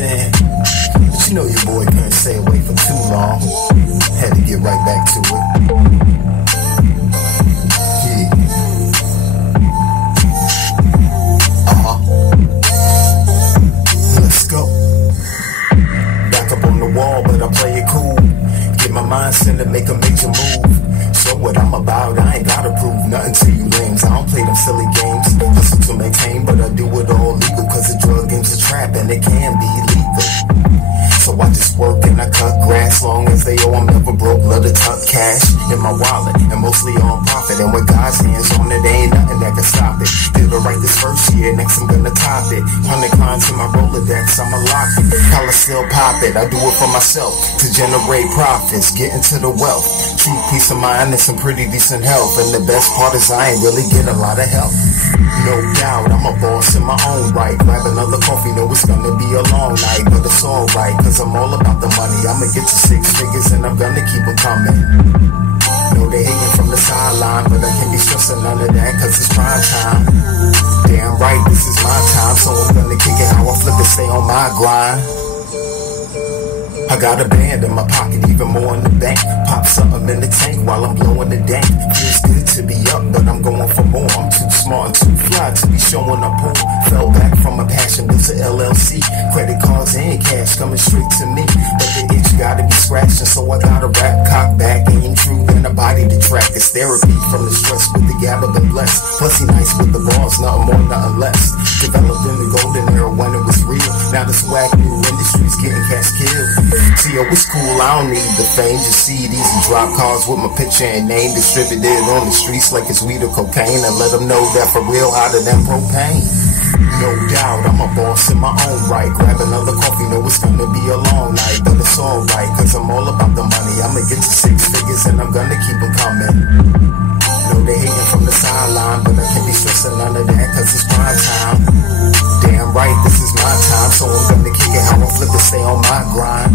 saying? But you know your boy couldn't stay away for too long. Had to get right back to it. Yeah. Let's go. Back up on the wall, but I play it cool. Get my mind set to make a major move. Show what I'm about, I ain't gotta prove nothing to you lames. I don't play them silly games. Hustle to maintain, but I do it all legal. Cause the drug game's a trap and it can be lethal. So I just work and I cut grass. Long as they owe, I'm never broke. Love to tuck cash in my wallet and mostly on profit. And with God's hands on it, there ain't nothing that can stop it. Did it right this first year, next I'm gonna top it. 100 clients in my Rolodex, I'ma lock it. I'll still pop it, I do it for myself to generate profits, get into the wealth. True peace of mind and some pretty decent health. And the best part is I ain't really get a lot of help. No doubt, I'm a boss in my own right. Grab another coffee, know it's gonna be a long night, but it's alright, cause I'm all about the money. I'ma get to 6 figures and I'm gonna keep them coming. Know they hating from the sideline, but I can't be stressing none of that, cause it's prime time. Damn right, this is my time, so I'm gonna kick it how I flip it, stay on my grind. I got a band in my pocket, even more in the bank. Pop something in the tank while I'm blowing the dank. Feels good to be up, but I'm going for more. I'm too smart and too fly to be showing up poor. Fell back from a passion, built a LLC. Credit cards and cash coming straight to me. But the itch gotta be scratching, so I gotta rap, cock back, aim true, and a body to track. It's therapy from the stress with the gather been blessed. Plus he nice with the bars, nothing more, nothing less. Developed in the golden era when it was real. Now this whack new industry's getting cash killed. See, yo, it's cool, I don't need the fame. Just CDs and drop cars with my picture and name. Distributed on the streets like it's weed or cocaine. And let them know that for real, hotter than propane. No doubt, I'm a boss in my own right. Grab another coffee, know it's gonna be a long night. But it's alright, cause I'm all about the money. I'ma get to 6 figures and I'm gonna keep them coming. Know they hating from the sideline, but I can't be stressing none of that, cause it's prime time. Damn right, this is my time, so I'm gonna kick it how I flip it, stay on my grind.